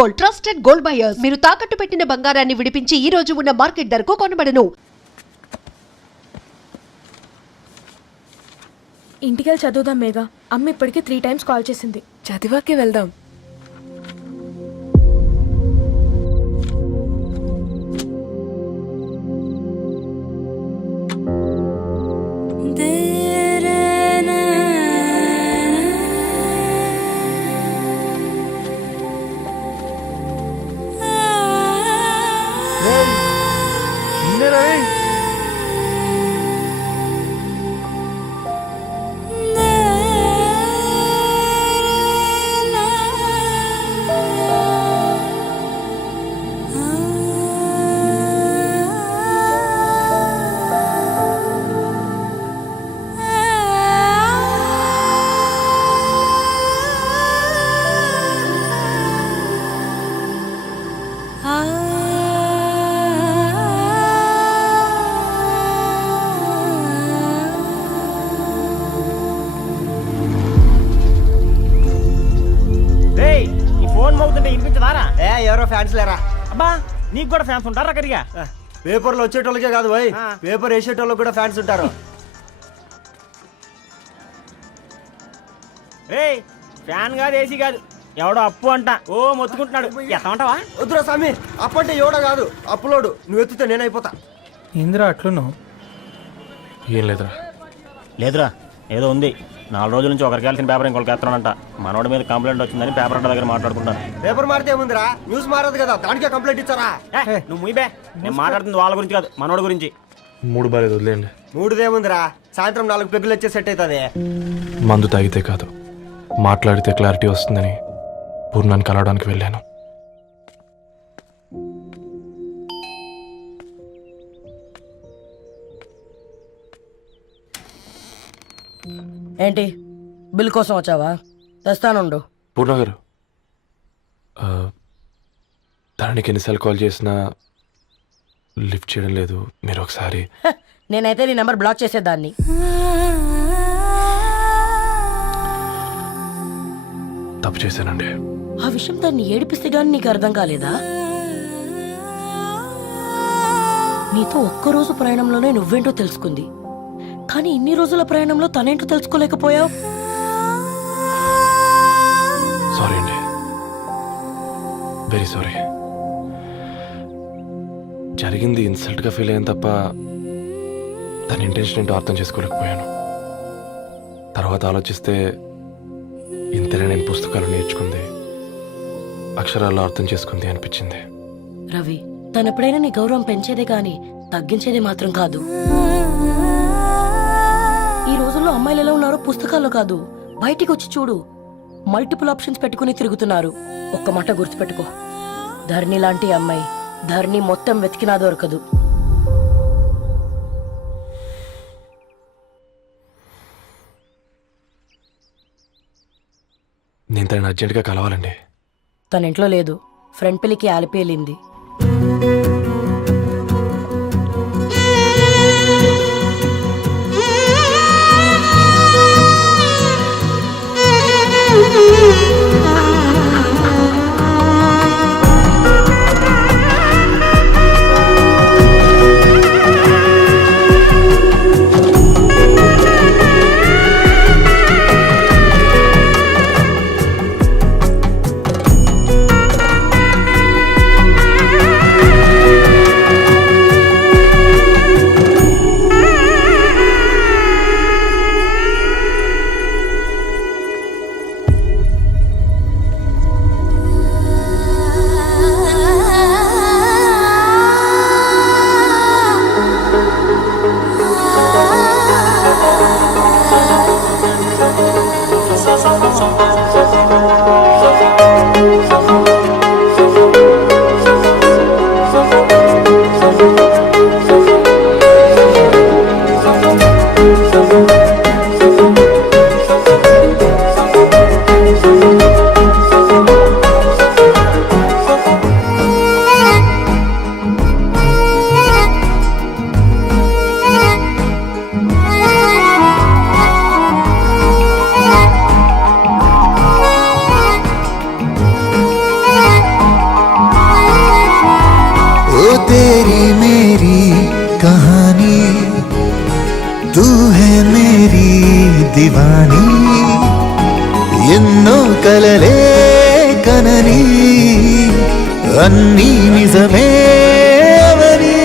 Gold, trusted gold buyers. మీరు తాకట్టు పెట్టిన బంగారాన్ని విడిపించి ఈ రోజు ఉన్న మార్కెట్ ధరకు కొనబడను. ఇంటికెళ్ళి చదువుదాం మేఘా. అమ్మ ఇప్పటికే 3 times కాల్ చేసింది. చదివాకే వెళ్దాం. ఎవరో ఫ్యాన్స్ లేరా? అబ్బా నీకు కూడా ఫ్యాన్స్ ఉంటారా? కరిగా పేపర్లో వచ్చేటోళ్ళకే కాదు భయ్, పేపర్ వేసేటోళ్ళకి కూడా ఫ్యాన్స్ ఉంటారు. ఫ్యాన్ కాదు, ఏసీ కాదు, ఎవడో అప్పు అంట ఓ మొత్తుకుంటున్నాడు. ఎత్తమంటావా? వద్దురా స్వామి, అప్పు అంటే ఎవడో కాదు, అప్పులోడు. నువ్వు ఎత్తుతే నేనైపోతా. ఇందిరా అట్లున్నావు? ఏం లేదురా. లేదురా, ఏదో ఉంది. 4 రోజుల నుంచి ఒకరికి వెళ్ళిన పేపర్ ఇంకొకరికి ఎత్తనంట. మనోడి మీద కంప్లైంట్ వచ్చిందని పేపర్ అంట దగ్గర మాట్లాడుకుంటాను. పేపర్ మారితే ఏముందిరా, న్యూస్ మారదు కదా, దానికే కంప్లైంట్ ఇచ్చారా? నువ్వు ముయ్యబే, నేను మాట్లాడుతుంది వాళ్ళ గురించి కాదు, మనోడి గురించి. 3 బాలేదు, వదిలేండి. 3దేముందిరా, సాయంత్రం 4 పెగ్గులు వచ్చే సెట్ అవుతుంది. మందు తాగితే కాదు, మాట్లాడితే క్లారిటీ వస్తుందని పూర్ణాన్ని కలవడానికి వెళ్ళాను. ఏంటి, బిల్ కోసం వచ్చావా? తెస్తానుండు. పూర్ణ గారు, దానికి ఎన్నిసార్లు కాల్ చేసినా లిఫ్ట్ చేయడం లేదు. మీరు ఒకసారి నేనైతే నీ నెంబర్ బ్లాక్ చేసేదాన్ని. తప్పు చేశానండి. ఆ విషయం దాన్ని ఏడిపిస్తే గానీ నీకు అర్థం కాలేదా? నీతో ఒక్కరోజు ప్రయాణంలోనే నువ్వేంటో తెలుసుకుంది, కానీ ఇన్ని రోజుల ప్రయాణంలో తనేంటో తెలుసుకోలేకపోయావు. సారీ అండి, వెరీ సారీ. జరిగింది ఇన్సల్ట్గా ఫీల్ అయ్యాను తప్ప తన ఇంటెన్షన్ ఏంటో అర్థం చేసుకోలేకపోయాను. తర్వాత ఆలోచిస్తే ఇంతనే నేను పుస్తకాలు నేర్చుకుంది, అక్షరాల్లో అర్థం చేసుకుంది అనిపించింది. రవి, తనెప్పుడైనా నీ గౌరవం పెంచేదే కానీ తగ్గించేదే మాత్రం కాదు. ఈ రోజుల్లో అమ్మాయిలు ఎలా ఉన్నారో పుస్తకాల్లో కాదు, బయటికి వచ్చి చూడు. మల్టిపుల్ ఆప్షన్స్ పెట్టుకుని తిరుగుతున్నారు. ఒక్క మాట గుర్తుపెట్టుకో, ధరణి లాంటి అమ్మాయి ధరణి మొత్తం వెతికినా దొరకదు. నేను తనని అర్జెంటుగా కలవాలండి. తన ఇంట్లో లేదు, ఫ్రెండ్ పెళ్లికి ఆలిపేలింది. దివానీ ఎన్నో కలలే కనని అన్నీ నిజమే అవని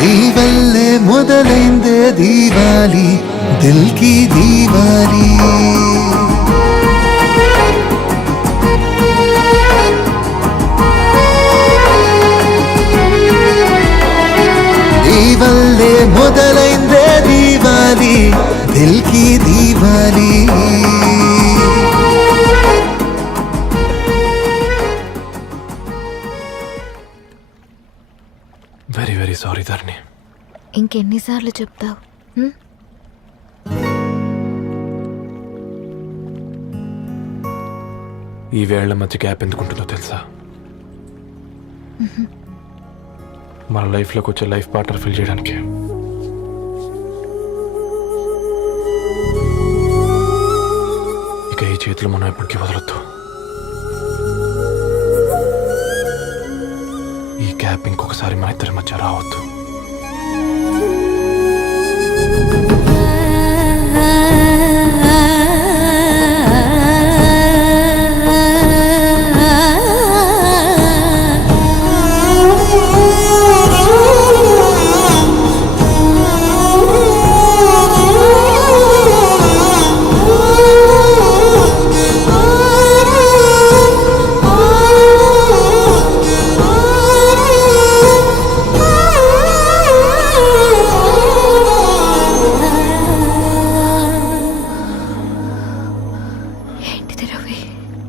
నీ వల్లే మొదలైందే దీవాలి దిల్కి దీవాలి నీ వల్లే మొదలైందే దీవాలి దిల్కి Diwali very very sorry Dharani. ఇంకెన్నిసార్లు చెప్తావు? ఈ వేళ్ల మధ్య గ్యాప్ ఎందుకుంటుందో తెలుసా? మన లైఫ్లోకి వచ్చే లైఫ్ పార్ట్నర్ ఫిల్ చేయడానికి. ఇక ఈ చేతులు మనం ఎప్పటికీ వదలొద్దు. ఈ గ్యాప్ ఇంకొకసారి మన ఇద్దరి మధ్య రావద్దు.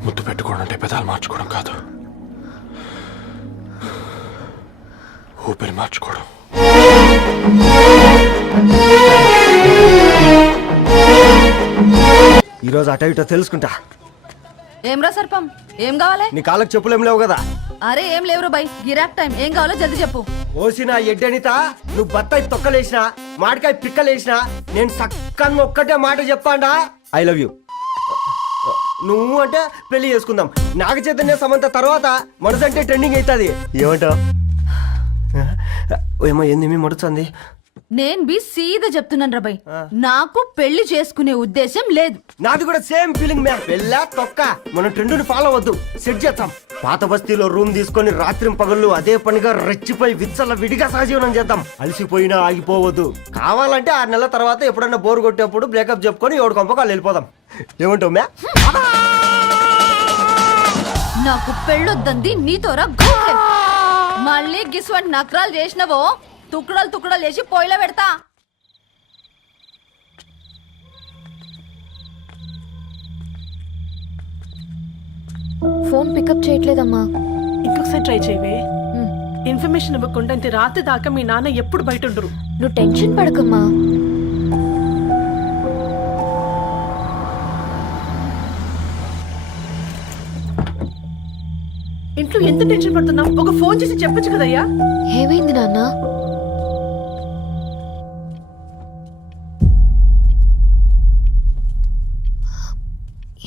ముద్దు పెట్టుకోవడం అంటే పెదాలు మార్చుకోవడం కాదు, ఊపిరి మార్చుకోవడం. ఈరోజు అటో ఇటో తెలుసుకుంటా. ఏం రా సర్పం, ఏం కావాలి? నీ కాళ్ళకు చెప్పులేం లేవు కదా? అరే ఏం లేవురు బై, గిరాక్ టైం. ఏం కావాలో జల్దీ చెప్పు. ఓసిన ఎడ్డనిత, నువ్వు బత్తాయి తొక్కలేసినా మాడికాయ పిక్కలేసినా నేను సక్కగా ఒక్కటే మాట చెప్పాడా, ఐ లవ్ యూ. నువ్వు అంటే పెళ్లి చేసుకుందాం. నాగ చైతన్య సమంత తర్వాత మనసంటే ట్రెండింగ్ అవుతుంది. ఏమంటావు? ఏమో ఏంది మడుతుంది? నేను బి సీదా చెప్తున్నాను రాబాయ్, నాకు పెళ్లి చేసుకునే ఉద్దేశం లేదు. నాది కూడా సేమ్ ఫీలింగ్ మ్యామ్. పెళ్ళా తొక్క, మనం ట్రెండ్ని ఫాలో అవద్దు, సెట్ చేద్దాం. పాత బస్తీలో రూమ్ తీసుకొని రాత్రి పగళ్ళు అదే పనిగా రెచ్చిపోయి విచ్చల విడిగా సహజీవనం చేద్దాం. అలసిపోయినా ఆగిపోవద్దు. కావాలంటే 6 నెలల తర్వాత ఎప్పుడన్నా బోర్ కొట్టేప్పుడు బ్రేకప్ చెప్పుకొని ఎవడు కొంపకాలు వెళ్ళిపోదాం. ఏమంటావు మ్యా? నాకు పెళ్ళొద్దంది నీతోరా గోకే. మళ్ళీ గిస్వంటి నకరాలు చేసినవో తుక్కడలు తుక్కడలు చేసి పొయ్యిలో పెడతా. ఫోన్ పికప్ చేయట్లేదమ్మా. ఇంకొకసారి ట్రై చేయవే. ఇన్ఫర్మేషన్ ఇవ్వకుండా ఇంత రాత్రి దాకా మీ నాన్న ఎప్పుడు బయట ఉండరు. నువ్వు టెన్షన్ పడకమ్మా. ఇంట్లో ఎంత టెన్షన్ పడుతున్నావు? ఒక ఫోన్ చేసి చెప్పొచ్చు కదయ్యా. ఏమైంది నాన్న?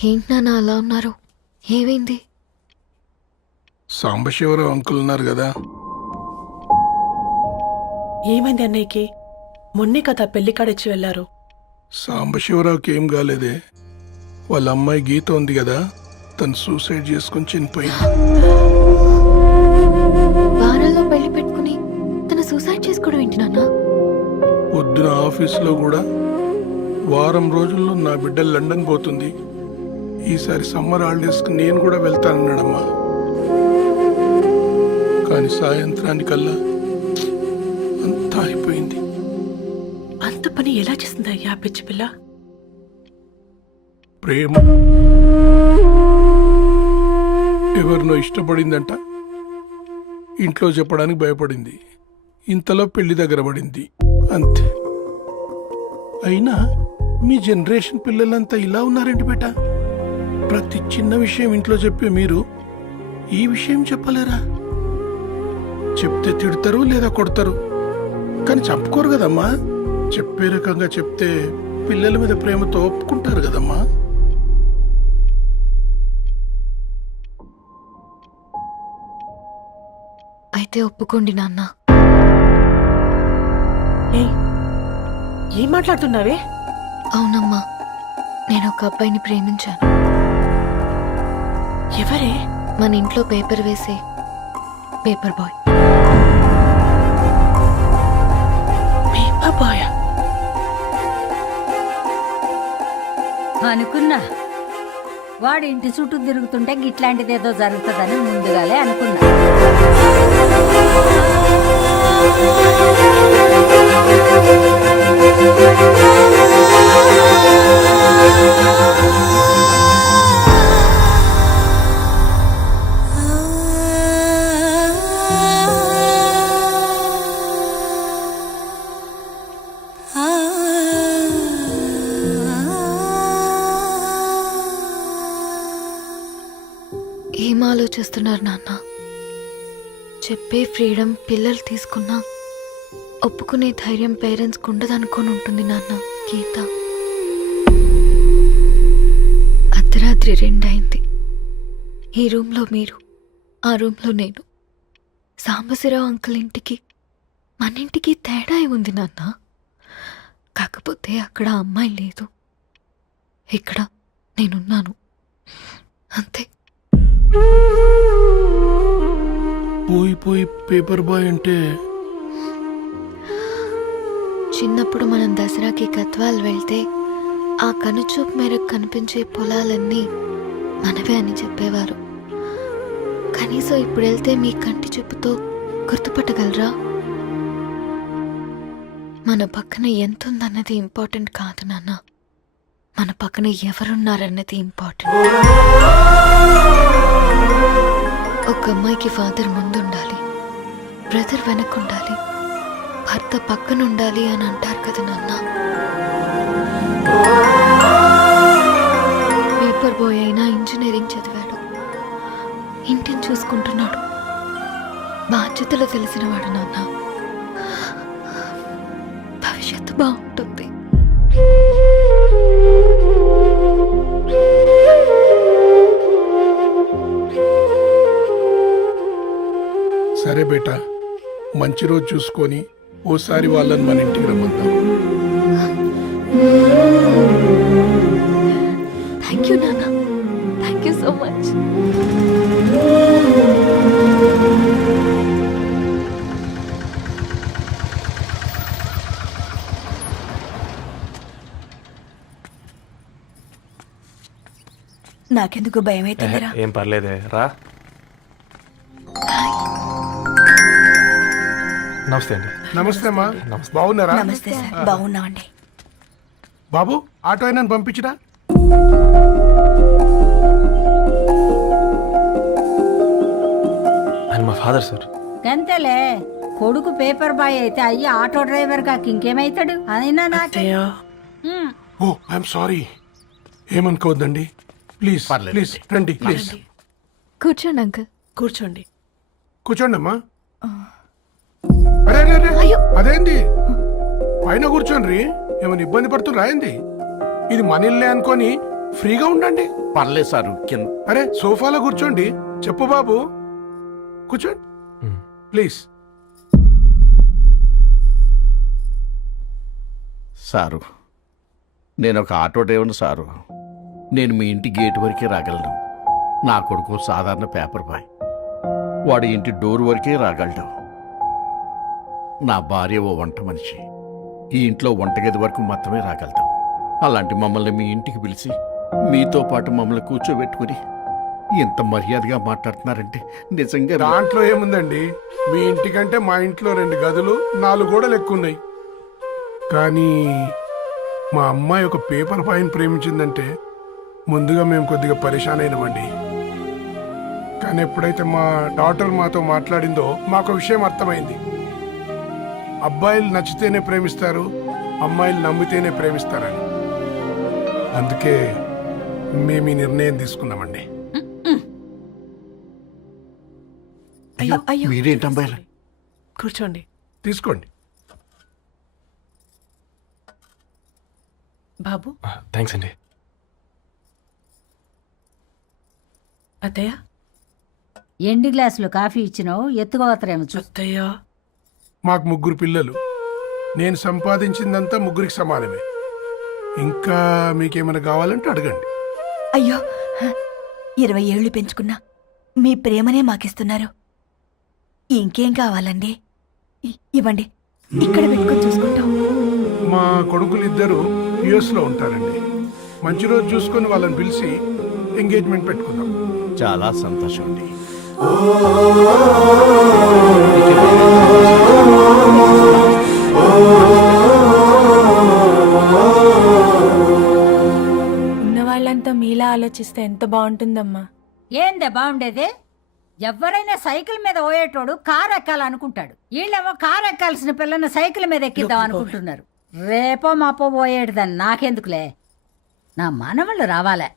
ఏంటి నాన్న అలా ఉన్నారు? ఏమైంది? సాంబశివరావు అంకుల్ ఉన్నారు కదా. ఏమైంది అన్నయ్యకి? మొన్నే కదా పెళ్లి కాడిచ్చి వెళ్ళారు. సాంబశివరావుకి ఏం కాలేదే. వాళ్ళ అమ్మాయి గీత ఉంది కదా, తను సూసైడ్ చేసుకుని చనిపోయింది. వారాల్లో పెళ్లి పెట్టుకుని తన సూసైడ్ చేసుకోవడం ఏంటి నాన్న? పొద్దున ఆఫీసులో కూడా వారం రోజుల్లో నా బిడ్డ లండన్ పోతుంది, ఈసారి సమ్మర్ హాలిడేస్కి నేను కూడా వెళ్తానన్నాడమ్మా. కానీ సాయంత్రానికల్లా అంతా అయిపోయింది. అంత పని ఎలా చేసింది అయ్యా పిచ్చి పిల్ల? ప్రేమ. ఎవరినో ఇష్టపడిందంట, ఇంట్లో చెప్పడానికి భయపడింది. ఇంతలో పెళ్లి దగ్గర పడింది, అంతే. అయినా మీ జనరేషన్ పిల్లలంతా ఇలా ఉన్నారేంటి బేట? ప్రతి చిన్న విషయం ఇంట్లో చెప్పే మీరు ఈ విషయం చెప్పలేరా? చెప్తే తిడతారు లేదా కొడతారు, కానీ చెప్పుకోరు కదమ్మా. చెప్పే రకంగా చెప్తే పిల్లల మీద ప్రేమతో ఒప్పుకుంటారు కదమ్మా. అయితే ఒప్పుకోండి నాన్న. ఏం మాట్లాడుతున్నావే? అవునమ్మా, నేను ఒక అబ్బాయిని ప్రేమించాను. ఎవరే? మన ఇంట్లో పేపర్ వేసే పేపర్ బాయ్. Paper boy? అనుకున్నా వాడి ఇంటి చుట్టూ తిరుగుతుంటే గిట్లాంటిదేదో జరుగుతుందని ముందుగాలే అనుకున్నా. ఏం ఆలోచిస్తున్నారు నాన్న? చెప్పే ఫ్రీడమ్ పిల్లలు తీసుకున్నా ఒప్పుకునే ధైర్యం పేరెంట్స్కి ఉండదనుకొని ఉంటుంది నాన్న. గీత, అర్ధరాత్రి 2 అయింది. ఈ రూమ్లో మీరు, ఆ రూమ్లో నేను. సాంబశివరావు అంకుల్ ఇంటికి మన ఇంటికి తేడా ఉంది నాన్న. కాకపోతే అక్కడ అమ్మాయి లేదు, ఇక్కడ నేనున్నాను, అంతే. పోయి పేపర్ బాయ్ అంటే చిన్నప్పుడు మనం దసరాకి గద్వాల్ వెళ్తే ఆ కనుచూపు మేరకు కనిపించే పొలాలన్నీ మనవే అని చెప్పేవారు. కనీసం ఇప్పుడు వెళ్తే మీ కంటి చూపుతో గుర్తుపట్టగలరా? మన పక్కన ఎంత ఉందన్నది ఇంపార్టెంట్ కాదు నాన్న, మన పక్కన ఎవరున్నారన్నది ఇంపార్టెంట్. ఒక అమ్మాయికి ఫాదర్ ముందుండాలి, బ్రదర్ వెనకుండాలి, భర్త పక్కన ఉండాలి అని అంటారు కదా నాన్న. పేపర్ బాయ్ అయినా ఇంజనీరింగ్ చదివాడు, ఇంటిని చూసుకుంటున్నాడు, బాధ్యతలు తెలిసినవాడు నాన్న. భవిష్యత్తు బాగుంటుంది. సరే బేటా, మంచి రోజు చూసుకొని ఓసారి వాళ్ళని మన ఇంటికి రమ్మందాం. థ్యాంక్ యూ నాన్న, థ్యాంక్ యూ సో మచ్. నాకెందుకు భయం అవుతుందిరా. ఏం పర్లేదే, రా. నమస్తే అండి. నమస్తే అమ్మా, బాగున్నారా? నమస్తే సార్, బాగున్నామండి. బాబు, ఆటో అయినా పంపించరా? ఆయన మా ఫాదర్ సార్. గంతేలే, కొడుకు పేపర్ బాయ్ అయితే అయ్యి ఆటో డ్రైవర్ కాక ఇంకేమైతాడు? అయినా నాకు అత్తయ్య, ఓ ఐఎమ్ సారీ, ఏమనుకోవద్దండి. ప్లీజ్ ప్లీజ్ రండి, ప్లీజ్ కూర్చోండి అంకుల్. కూర్చోండి. కూర్చోండి అమ్మా. అరే అరే అరే, అదేంది పైన కూర్చోండి, ఏమైనా ఇబ్బంది పడుతున్నా ఏంది? ఇది మన ఇల్లే అనుకొని ఫ్రీగా ఉండండి. పర్లేదు సారు, అరే సోఫాలో కూర్చోండి. చెప్పు బాబు, కూర్చోండి ప్లీజ్. సారు, నేను ఒక ఆటో డ్రైవర్ని సారు. నేను మీ ఇంటి గేట్ వరకే రాగలను. నా కొడుకు సాధారణ పేపర్ బాయ్, వాడి ఇంటి డోర్ వరకే రాగలడు. నా భార్య ఓ వంట మనిషి, ఈ ఇంట్లో వంటగది వరకు మాత్రమే రాగలుగుతాం. అలాంటి మమ్మల్ని మీ ఇంటికి పిలిచి మీతో పాటు మమ్మల్ని కూర్చోబెట్టుకుని ఇంత మర్యాదగా మాట్లాడుతున్నారంటే నిజంగా దాంట్లో ఏముందండి, మీ ఇంటికంటే మా ఇంట్లో 2 గదులు 4 గోడలు ఎక్కువ ఉన్నాయి. కానీ మా అమ్మాయి ఒక పేపర్ బాయ్ని ప్రేమించిందంటే ముందుగా మేము కొద్దిగా పరేషాన్ అయినామండి. కానీ ఎప్పుడైతే మా డాటర్ మాతో మాట్లాడిందో మాకు విషయం అర్థమైంది. అబ్బాయిలు నచ్చితేనే ప్రేమిస్తారు, అమ్మాయిలు నమ్మితేనే ప్రేమిస్తారని. అందుకే మేము ఈ నిర్ణయం తీసుకున్నామండి. అయ్యో అయ్యో, మీరేంటి అమ్మాయిలు? కూర్చోండి. తీసుకోండి. బాబు. థ్యాంక్స్ అండి. అత్తయ్య, ఎండి గ్లాసులో కాఫీ ఇచ్చినావు, ఎత్తుకోవతరేమో చూ. అత్తయ్య, మాకు 3 పిల్లలు, నేను సంపాదించిందంతా ముగ్గురికి సమానమే. ఇంకా మీకేమైనా కావాలంటే అడగండి. అయ్యో 20 ఏళ్లు పెంచుకున్నా మీ ప్రేమనే మాకిస్తున్నారు. ఇంకేం కావాలండి? ఇవ్వండి, ఇక్కడ పెట్టుకొని చూసుకుంటాం. మా కొడుకులిద్దరూ యుఎస్ లో ఉంటారండి. మంచి రోజు చూసుకొని వాళ్ళని పిలిచి ఎంగేజ్మెంట్ పెట్టుకుందాం. చాలా సంతోషం అండి. ఉన్న వాళ్ళంతా మీలా ఆలోచిస్తే ఎంత బాగుంటుందమ్మా. ఏందే బాగుండేది? ఎవరైనా సైకిల్ మీద పోయేటోడు కారు ఎక్కాలనుకుంటాడు. వీళ్ళేమో కారు ఎక్కాల్సిన పిల్లని సైకిల్ మీద ఎక్కిద్దాం అనుకుంటున్నారు. రేపో మాపో పోయేటిదని నాకెందుకులే, నా మనవాళ్ళు రావాలే.